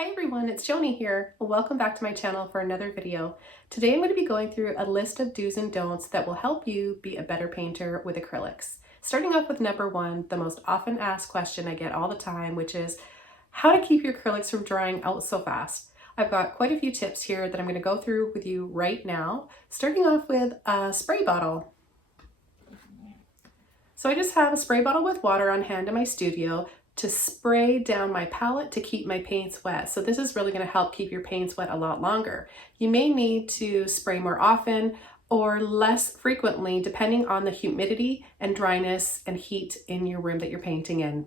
Hi everyone, it's Joni here. Welcome back to my channel for another video. Today I'm going to be going through a list of do's and don'ts that will help you be a better painter with acrylics. Starting off with number one, the most often asked question I get all the time, which is how to keep your acrylics from drying out so fast. I've got quite a few tips here that I'm going to go through with you right now, starting off with a spray bottle. So I just have a spray bottle with water on hand in my studio to spray down my palette to keep my paints wet. So this is really going to help keep your paints wet a lot longer. You may need to spray more often or less frequently depending on the humidity and dryness and heat in your room that you're painting in.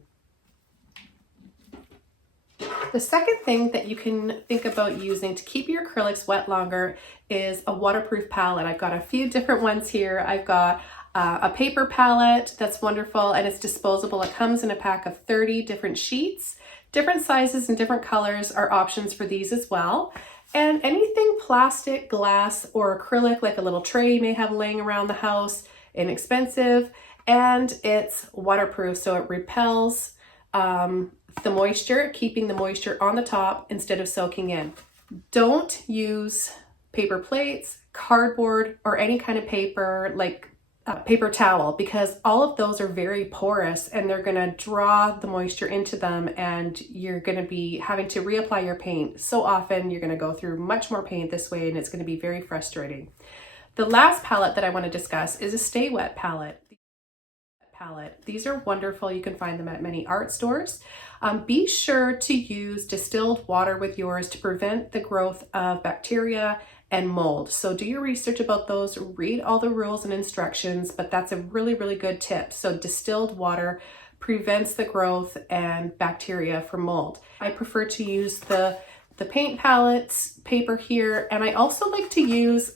The second thing that you can think about using to keep your acrylics wet longer is a waterproof palette. I've got a few different ones here. I've got a paper palette that's wonderful and it's disposable. It comes in a pack of 30 different sheets. Different sizes and different colors are options for these as well. And anything plastic, glass, or acrylic, like a little tray you may have laying around the house, inexpensive, and it's waterproof, so it repels the moisture, keeping the moisture on the top instead of soaking in. Don't use paper plates, cardboard, or any kind of paper like paper towel, because all of those are very porous and they're going to draw the moisture into them, and you're going to be having to reapply your paint so often. You're going to go through much more paint this way and it's going to be very frustrating. The last palette that I want to discuss is a Stay Wet palette. These are wonderful. You can find them at many art stores. Be sure to use distilled water with yours to prevent the growth of bacteria and mold. So do your research about those, read all the rules and instructions, but that's a really, really good tip. So distilled water prevents the growth and bacteria from mold. I prefer to use the paint palettes paper here, and I also like to use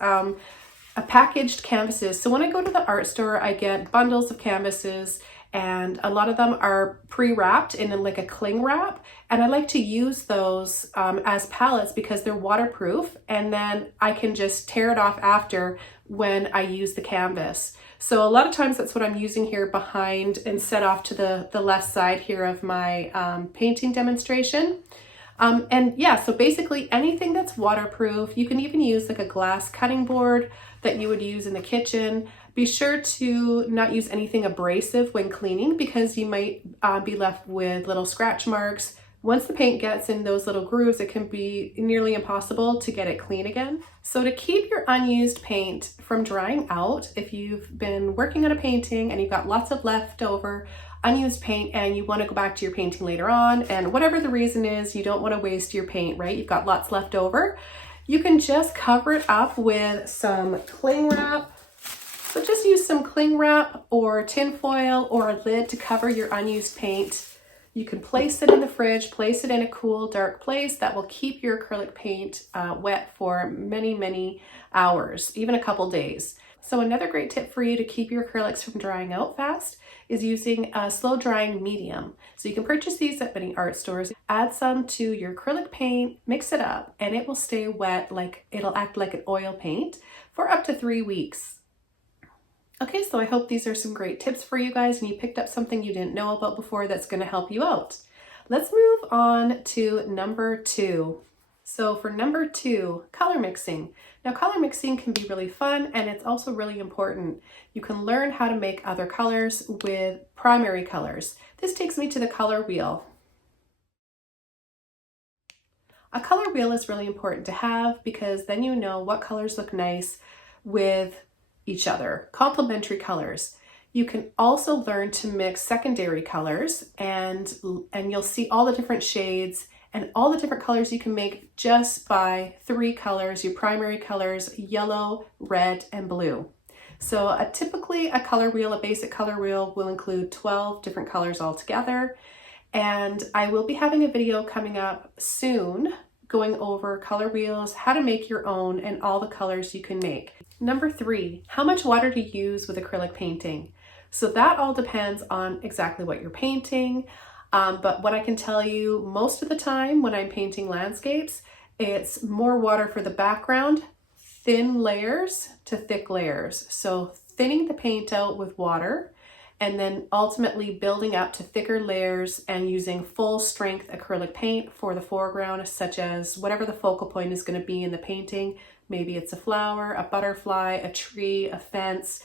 packaged canvases. So when I go to the art store, I get bundles of canvases, and a lot of them are pre-wrapped in like a cling wrap. And I like to use those as palettes because they're waterproof, and then I can just tear it off after when I use the canvas. So a lot of times that's what I'm using here behind and set off to the left side here of my painting demonstration. And yeah, so basically anything that's waterproof. You can even use like a glass cutting board that you would use in the kitchen. Be sure to not use anything abrasive when cleaning, because you might be left with little scratch marks. Once the paint gets in those little grooves, it can be nearly impossible to get it clean again. So to keep your unused paint from drying out, if you've been working on a painting and you've got lots of leftover unused paint and you want to go back to your painting later on, and whatever the reason is, you don't want to waste your paint, right? You've got lots left over. You can just cover it up with some cling wrap. So just use some cling wrap or tin foil or a lid to cover your unused paint. You can place it in the fridge, place it in a cool, dark place that will keep your acrylic paint wet for many, many hours, even a couple days. So another great tip for you to keep your acrylics from drying out fast is using a slow drying medium. So you can purchase these at many art stores. Add some to your acrylic paint, mix it up, and it will stay wet, like it'll act like an oil paint for up to 3 weeks. Okay, so I hope these are some great tips for you guys and you picked up something you didn't know about before that's going to help you out. Let's move on to number 2. So for number 2, color mixing. Now color mixing can be really fun and it's also really important. You can learn how to make other colors with primary colors. This takes me to the color wheel. A color wheel is really important to have because then you know what colors look nice with each other, complementary colors. You can also learn to mix secondary colors, and you'll see all the different shades and all the different colors you can make just by 3 colors, your primary colors, yellow, red, and blue. So typically a color wheel, a basic color wheel, will include 12 different colors altogether. And I will be having a video coming up soon going over color wheels, how to make your own, and all the colors you can make. Number 3, how much water to use with acrylic painting. So that all depends on exactly what you're painting. But what I can tell you, most of the time when I'm painting landscapes, it's more water for the background, thin layers to thick layers. So thinning the paint out with water and then ultimately building up to thicker layers and using full strength acrylic paint for the foreground, such as whatever the focal point is going to be in the painting. Maybe it's a flower, a butterfly, a tree, a fence.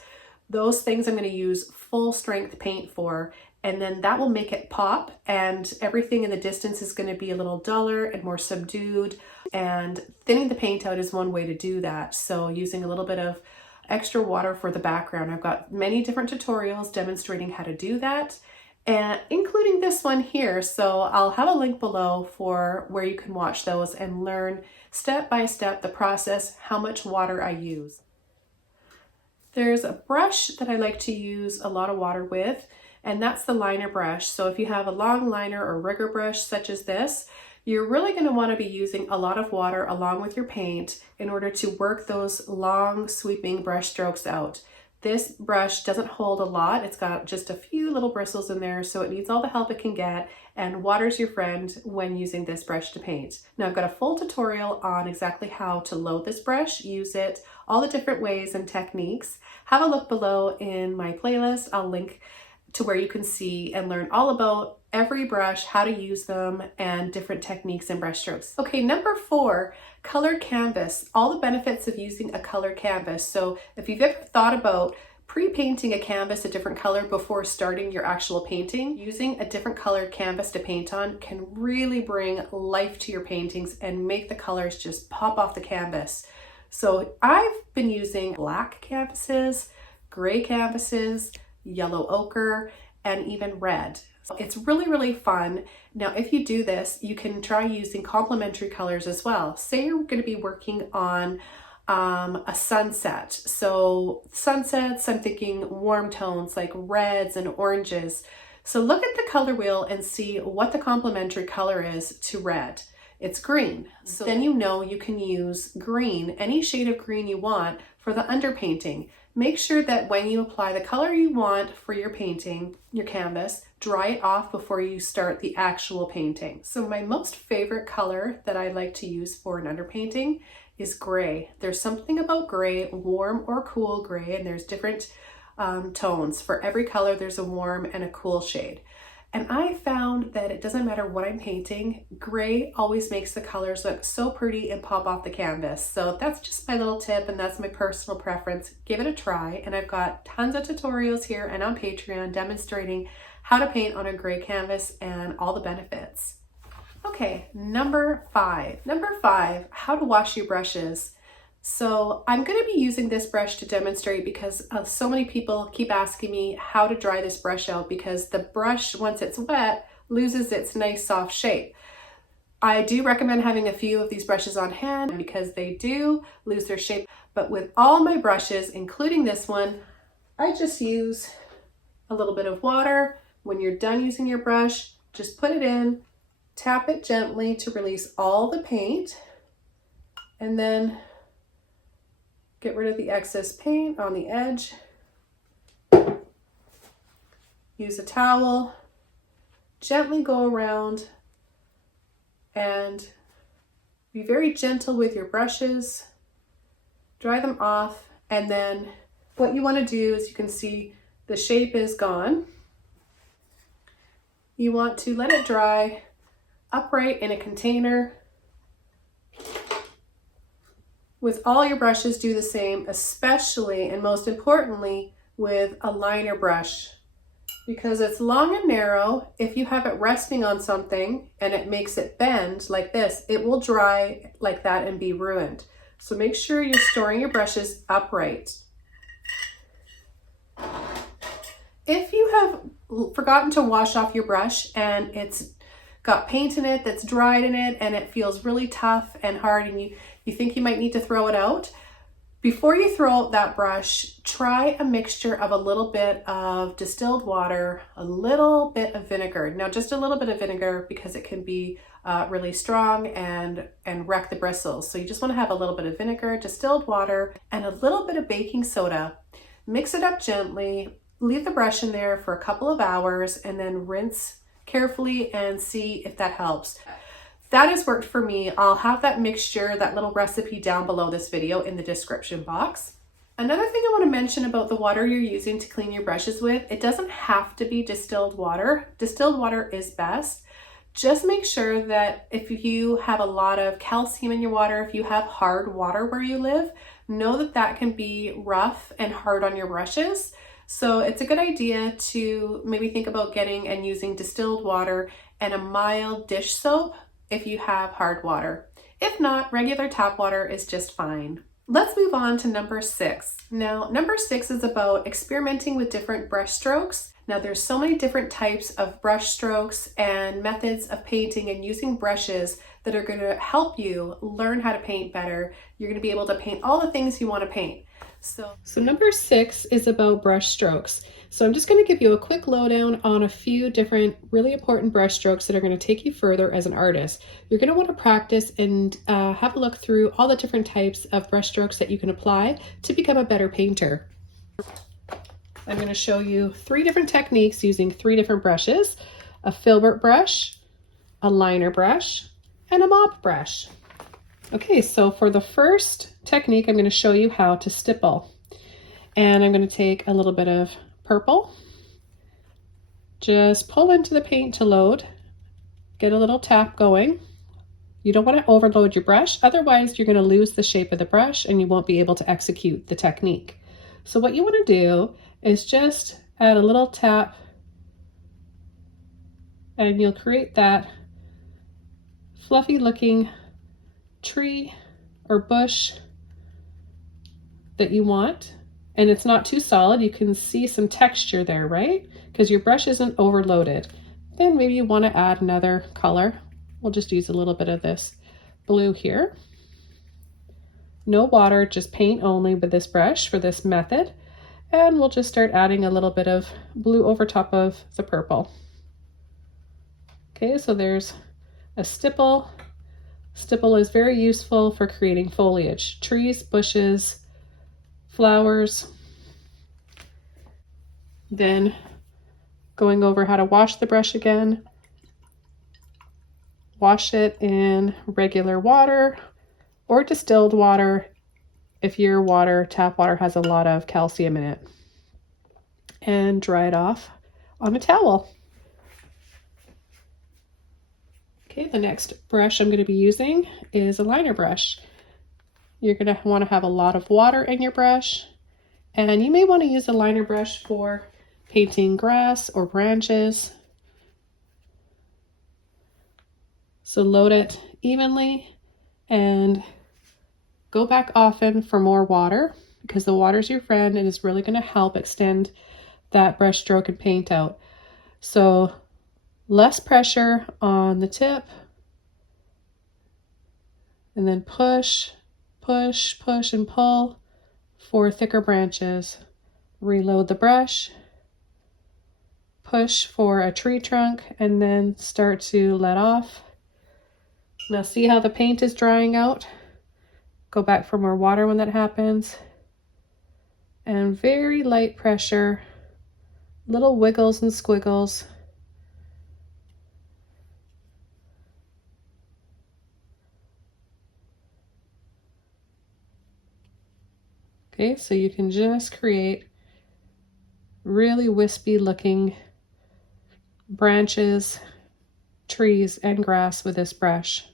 Those things I'm going to use full strength paint for, and then that will make it pop, and everything in the distance is going to be a little duller and more subdued, and thinning the paint out is one way to do that. So using a little bit of extra water for the background. I've got many different tutorials demonstrating how to do that, and including this one here. So I'll have a link below for where you can watch those and learn step by step the process, how much water I use. There's a brush that I like to use a lot of water with, and that's the liner brush. So if you have a long liner or rigger brush such as this, you're really going to want to be using a lot of water along with your paint in order to work those long sweeping brush strokes out. This brush doesn't hold a lot. It's got just a few little bristles in there, so it needs all the help it can get, and water's your friend when using this brush to paint. Now I've got a full tutorial on exactly how to load this brush, use it, all the different ways and techniques. Have a look below in my playlist. I'll link to where you can see and learn all about every brush, how to use them, and different techniques and brush strokes. Okay, number 4, colored canvas. All the benefits of using a colored canvas. So if you've ever thought about pre-painting a canvas a different color before starting your actual painting, using a different colored canvas to paint on can really bring life to your paintings and make the colors just pop off the canvas. So I've been using black canvases, gray canvases, yellow ochre, and even red. So it's really, really fun. Now, if you do this, you can try using complementary colors as well. Say you're going to be working on a sunset. So sunsets, I'm thinking warm tones like reds and oranges. So look at the color wheel and see what the complementary color is to red. It's green. So then you know you can use green, any shade of green you want, for the underpainting. Make sure that when you apply the color you want for your painting, your canvas, dry it off before you start the actual painting. So my most favorite color that I like to use for an underpainting is gray. There's something about gray, warm or cool gray, and there's different tones. For every color, there's a warm and a cool shade. And I found that it doesn't matter what I'm painting, gray always makes the colors look so pretty and pop off the canvas. So that's just my little tip, and that's my personal preference. Give it a try, and I've got tons of tutorials here and on Patreon demonstrating how to paint on a gray canvas and all the benefits. Okay, number 5. Number 5, how to wash your brushes. So I'm going to be using this brush to demonstrate because so many people keep asking me how to dry this brush out, because the brush, once it's wet, loses its nice soft shape. I do recommend having a few of these brushes on hand because they do lose their shape. But with all my brushes, including this one, I just use a little bit of water. When you're done using your brush, just put it in, tap it gently to release all the paint, and then get rid of the excess paint on the edge. Use a towel, gently go around, and be very gentle with your brushes. Dry them off, and then what you want to do is, you can see the shape is gone. You want to let it dry upright in a container. With all your brushes, do the same, especially and most importantly with a liner brush, because it's long and narrow. If you have it resting on something and it makes it bend like this, it will dry like that and be ruined. So make sure you're storing your brushes upright. If you have forgotten to wash off your brush and it's got paint in it that's dried in it and it feels really tough and hard, and you think you might need to throw it out, before you throw out that brush, try a mixture of a little bit of distilled water, a little bit of vinegar. Now just a little bit of vinegar because it can be really strong and wreck the bristles. So you just want to have a little bit of vinegar, distilled water, and a little bit of baking soda. Mix it up gently, leave the brush in there for a couple of hours, and then rinse carefully and see if that helps. That has worked for me. I'll have that mixture, that little recipe down below this video in the description box. Another thing I want to mention about the water you're using to clean your brushes with, it doesn't have to be distilled water. Distilled water is best. Just make sure that if you have a lot of calcium in your water, if you have hard water where you live, know that that can be rough and hard on your brushes. So it's a good idea to maybe think about getting and using distilled water and a mild dish soap if you have hard water. If not, regular tap water is just fine. Let's move on to number 6. Now, number 6 is about experimenting with different brush strokes. Now, there's so many different types of brush strokes and methods of painting and using brushes that are going to help you learn how to paint better. You're going to be able to paint all the things you want to paint. So number 6 is about brush strokes. So I'm just going to give you a quick lowdown on a few different really important brush strokes that are going to take you further as an artist. You're going to want to practice and have a look through all the different types of brush strokes that you can apply to become a better painter. I'm going to show you 3 different techniques using 3 different brushes: a filbert brush, a liner brush, and a mop brush. Okay, so for the first technique, I'm going to show you how to stipple. And I'm going to take a little bit of purple, just pull into the paint to load, get a little tap going. You don't want to overload your brush, otherwise you're going to lose the shape of the brush and you won't be able to execute the technique. So what you want to do is just add a little tap and you'll create that fluffy looking tree or bush that you want. And it's not too solid. You can see some texture there, right? Because your brush isn't overloaded. Then maybe you want to add another color. We'll just use a little bit of this blue here. No water, just paint only with this brush for this method. And we'll just start adding a little bit of blue over top of the purple. Okay, so there's a stipple. Stipple is very useful for creating foliage, trees, bushes, flowers. Then going over how to wash the brush again. Wash it in regular water or distilled water if your water, tap water, has a lot of calcium in it. And dry it off on a towel. Okay, the next brush I'm going to be using is a liner brush. You're going to want to have a lot of water in your brush, and you may want to use a liner brush for painting grass or branches. So load it evenly and go back often for more water, because the water's your friend and is really going to help extend that brush stroke and paint out. So less pressure on the tip, and then push, push, push, and pull for thicker branches. Reload the brush, push for a tree trunk, and then start to let off. Now see how the paint is drying out? Go back for more water when that happens. And very light pressure, little wiggles and squiggles. Okay, so you can just create really wispy looking branches, trees, and grass with this brush.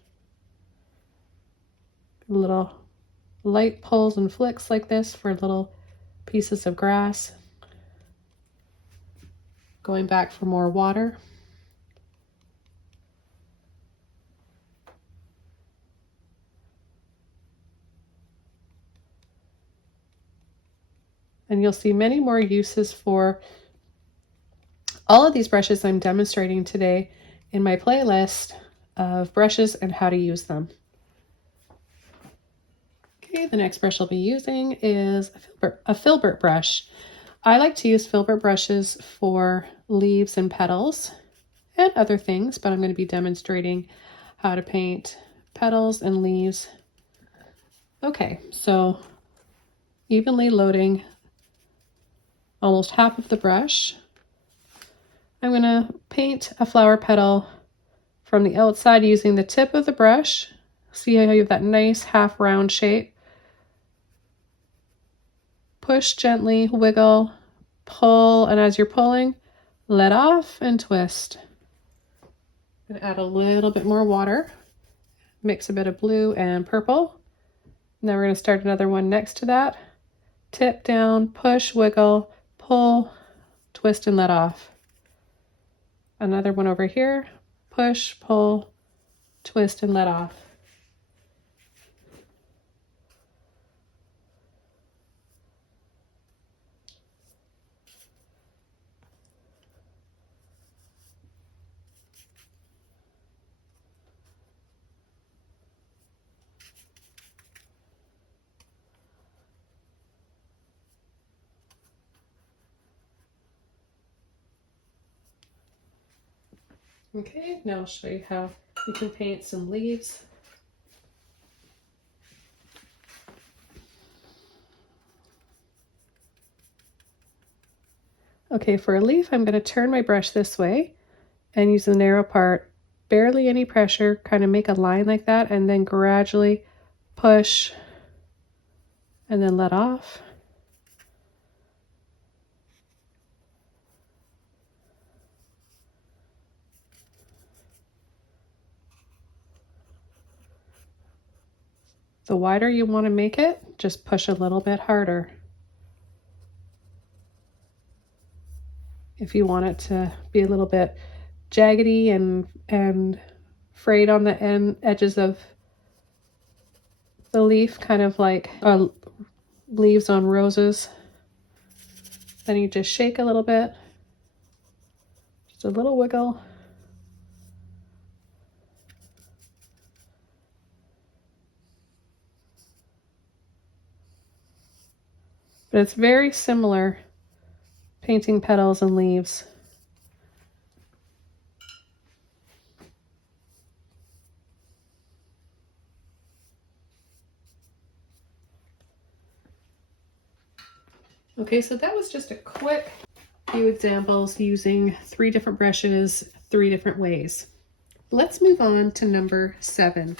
Little light pulls and flicks like this for little pieces of grass. Going back for more water. And you'll see many more uses for all of these brushes I'm demonstrating today in my playlist of brushes and how to use them. Okay, the next brush I'll be using is a filbert brush. I like to use filbert brushes for leaves and petals and other things, but I'm going to be demonstrating how to paint petals and leaves. Okay, so evenly loading almost half of the brush. I'm going to paint a flower petal from the outside using the tip of the brush. See how you have that nice half round shape? push gently, wiggle, pull, and as you're pulling, let off and twist. And add a little bit more water. Mix a bit of blue and purple. Now we're going to start another one next to that. Tip down, push, wiggle, pull, twist, and let off. Another one over here. Push, pull, twist, and let off. Okay, now I'll show you how you can paint some leaves. Okay, for a leaf, I'm going to turn my brush this way and use the narrow part, barely any pressure, kind of make a line like that, and then gradually push and then let off. The wider you want to make it, just push a little bit harder. If you want it to be a little bit jaggedy and frayed on the edges of the leaf, kind of like leaves on roses, then you just shake a little bit, just a little wiggle. But it's very similar, painting petals and leaves. Okay, so that was just a quick few examples using 3 different brushes, 3 different ways. Let's move on to number 7.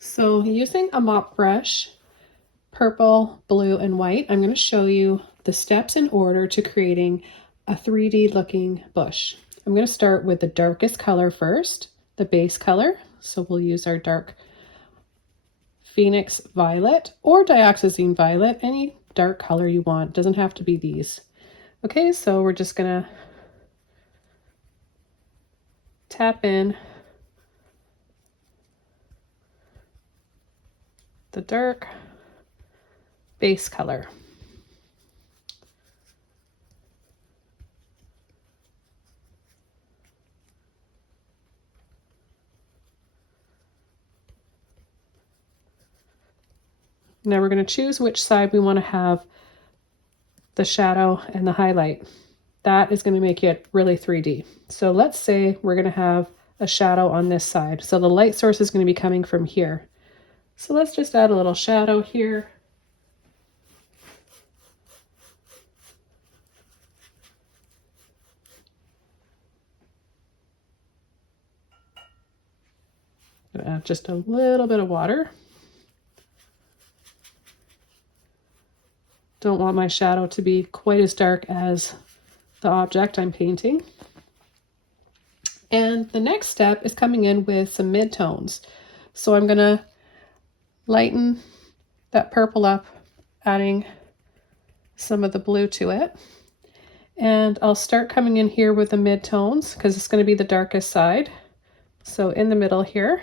So using a mop brush, purple, blue, and white, I'm going to show you the steps in order to creating a 3D looking bush. I'm going to start with the darkest color first, the base color. So we'll use our dark Phoenix Violet or Dioxazine Violet, any dark color you want. Doesn't have to be these. Okay, so we're just going to tap in the dark base color. Now we're going to choose which side we want to have the shadow and the highlight. That is going to make it really 3D. So let's say we're going to have a shadow on this side. So the light source is going to be coming from here. So let's just add a little shadow here. Add just a little bit of water. Don't want my shadow to be quite as dark as the object I'm painting. And the next step is coming in with some midtones. So I'm going to lighten that purple up, adding some of the blue to it. And I'll start coming in here with the midtones because it's going to be the darkest side. So in the middle here,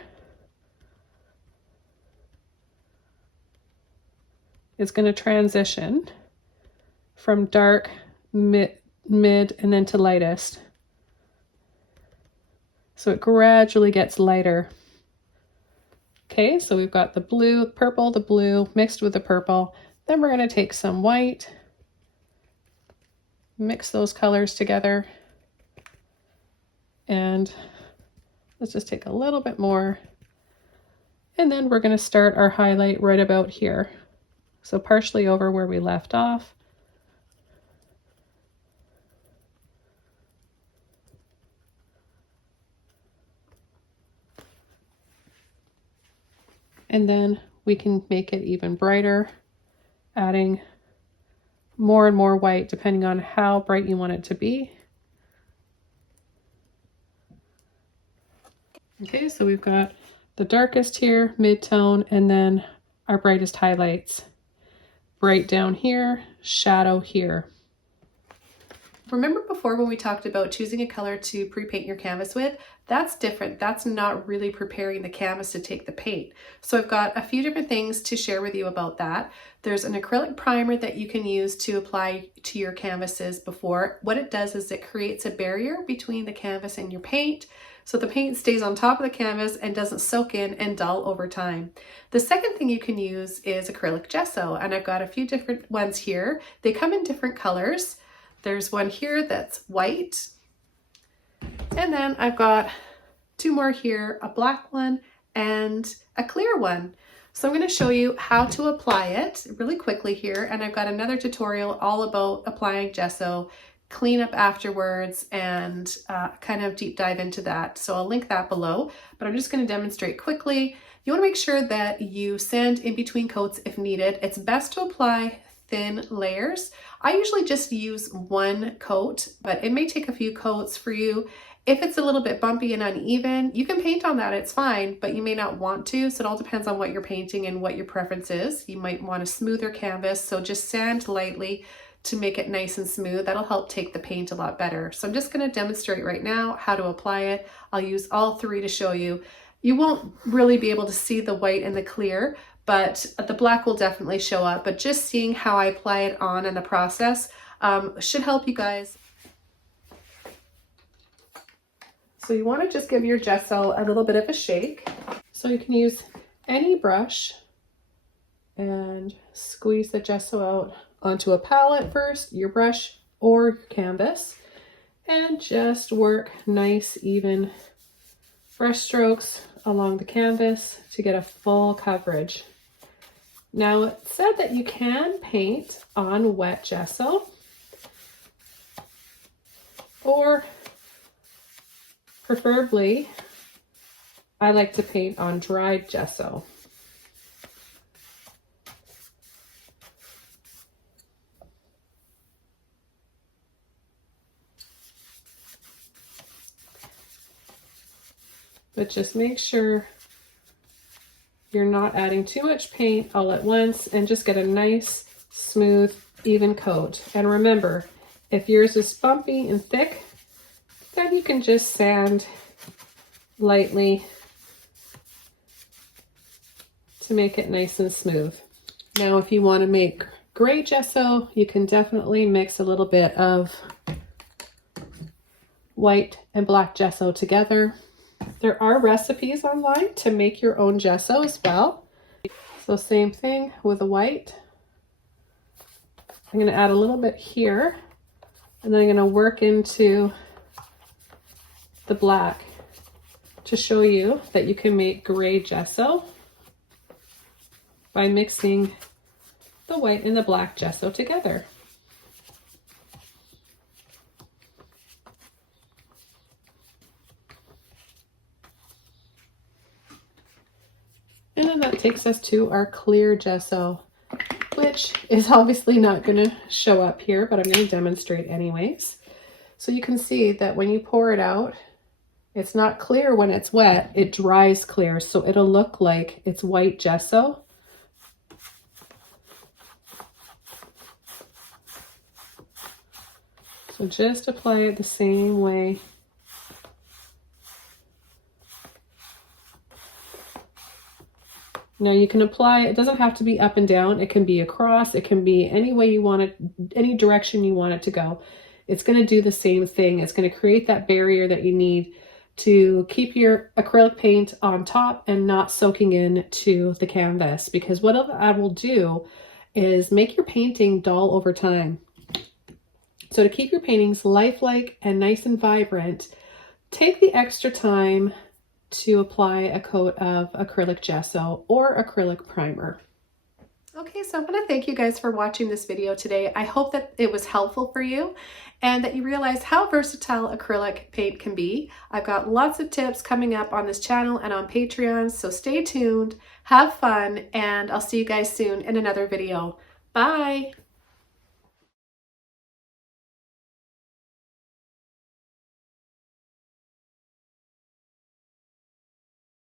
it's going to transition from dark, mid, and then to lightest. So it gradually gets lighter. Okay, so we've got the blue, purple, the blue mixed with the purple. Then we're going to take some white, mix those colors together, and let's just take a little bit more. And then we're going to start our highlight right about here. So partially over where we left off. And then we can make it even brighter, adding more and more white depending on how bright you want it to be. Okay, so we've got the darkest here, mid-tone, and then our brightest highlights. Bright down here, shadow here. Remember before when we talked about choosing a color to pre-paint your canvas with? That's different. That's not really preparing the canvas to take the paint. So I've got a few different things to share with you about that. There's an acrylic primer that you can use to apply to your canvases before. What it does is it creates a barrier between the canvas and your paint, so the paint stays on top of the canvas and doesn't soak in and dull over time. The second thing you can use is acrylic gesso, and I've got a few different ones here. They come in different colors. There's one here that's white, and then I've got two more here, a black one and a clear one. So I'm going to show you how to apply it really quickly here, and I've got another tutorial all about applying gesso, clean up afterwards, and kind of deep dive into that. So I'll link that below, but I'm just going to demonstrate quickly. You want to make sure that you sand in between coats if needed. It's best to apply thin layers. I usually just use one coat, but it may take a few coats for you. If it's a little bit bumpy and uneven, you can paint on that, it's fine, but you may not want to. So it all depends on what you're painting and what your preference is. You might want a smoother canvas, so just sand lightly to make it nice and smooth. That'll help take the paint a lot better. So I'm just going to demonstrate right now how to apply it. I'll use all three to show you. You won't really be able to see the white and the clear, but the black will definitely show up. But just seeing how I apply it on in the process should help you guys. So you want to just give your gesso a little bit of a shake. So you can use any brush and squeeze the gesso out onto a palette first, your brush or your canvas, and just work nice even brush strokes along the canvas to get a full coverage. Now it said that you can paint on wet gesso, or preferably I like to paint on dried gesso. But just make sure you're not adding too much paint all at once, and just get a nice, smooth, even coat. And remember, if yours is bumpy and thick, then you can just sand lightly to make it nice and smooth. Now, if you want to make gray gesso, you can definitely mix a little bit of white and black gesso together. There are recipes online to make your own gesso as well. So same thing with the white. I'm going to add a little bit here, and then I'm going to work into the black to show you that you can make gray gesso by mixing the white and the black gesso together. And then that takes us to our clear gesso, which is obviously not going to show up here, but I'm going to demonstrate anyways. So you can see that when you pour it out, it's not clear when it's wet, it dries clear, so it'll look like it's white gesso. So just apply it the same way. Now you can apply, it doesn't have to be up and down, it can be across, it can be any way you want it, any direction you want it to go. It's going to do the same thing. It's going to create that barrier that you need to keep your acrylic paint on top and not soaking into the canvas, because what that will do is make your painting dull over time. So to keep your paintings lifelike and nice and vibrant, take the extra time to apply a coat of acrylic gesso or acrylic primer. Okay, so I want to thank you guys for watching this video today. I hope that it was helpful for you and that you realize how versatile acrylic paint can be. I've got lots of tips coming up on this channel and on Patreon, so stay tuned, have fun, and I'll see you guys soon in another video. Bye!